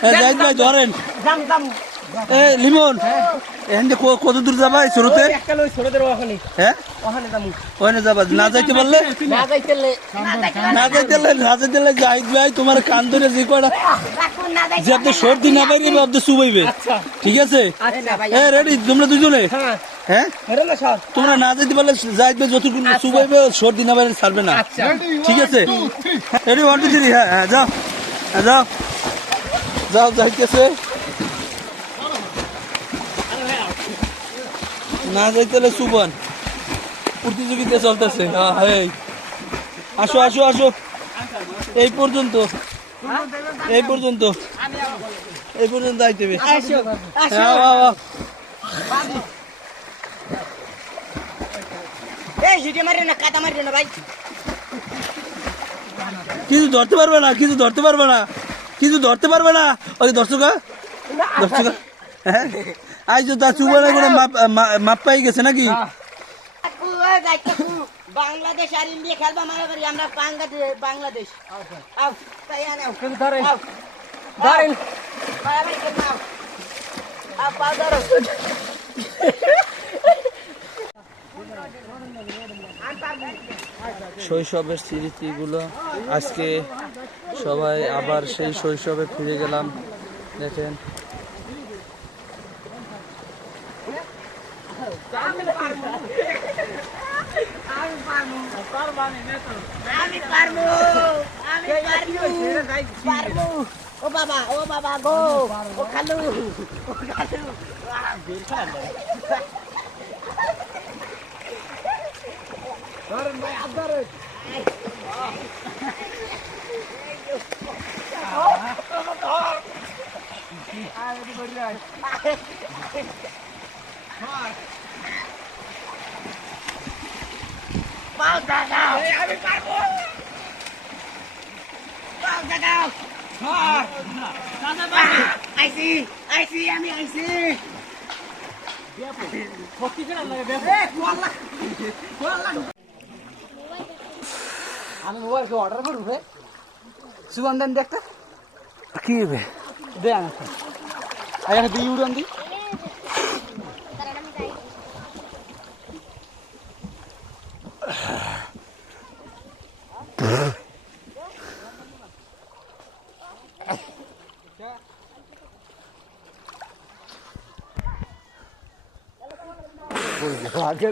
এ, ধরেন। এ লিমন। এখান থেকে কত দূর যাবা এই হ্যাঁ ওখানে। যাবা। না যাইতে পারলে? না যাইতেলে না যাইতে না যাইতে পারলে ভাই তোমার কান ধরে যে কয়টা যে আপনি সর্দি না বাইরে আপনি চুবাইবে। আচ্ছা। ঠিক আছে? আচ্ছা এ রেডি তোমরা দুজনে? হ্যাঁ। হ্যাঁ হেরো না স্যার তোমরা না যেতে পারলে ভাই যতটুকু চুবাইবে সর্দি না বাইরে ছাড়বে না। আচ্ছা। ঠিক আছে? রেডি ওয়ান টু থ্রি হ্যাঁ হ্যাঁ যাও। হ্যাঁ যাও। যাও যাইতেছে। না যাইতে হলে সুবন। প্রতিযোগিতা চলতেছে। আসো আসো আসো। এই পর্যন্ত। এই পর্যন্ত। এই পর্যন্ত আইতে হবে। হ্যাঁ, কিছু ধরতে পারবে না কিছু ধরতে পারবে না। কিছু ধরতে পারবে না। ওই দর্শকা দর্শকা হ্যাঁ? আইজো তা চুবানে কোনো মাপ মা- মাপ পাই গেছে নাকি? বাংলাদেশ আর ইন্ডিয়া খেলবা আমরা বাংলাদেশ। ধরেন ধরো। শৈশবের স্মৃতিগুলো আজকে সবাই আবার সেই শৈশবে ফিরে গেলাম, দেখেন। ও বাবা ও বাবা গো, ও খালু ও খালু। আহ, বের কর না। পাও দাদাও আমি আইসি আইসি আমি আইসি আমি মোবাইলকে অর্ডার করব রে? সুগন্ধন দেখতে? কি হবে দে আমাকে আয়া দি উড়ন দি। আগে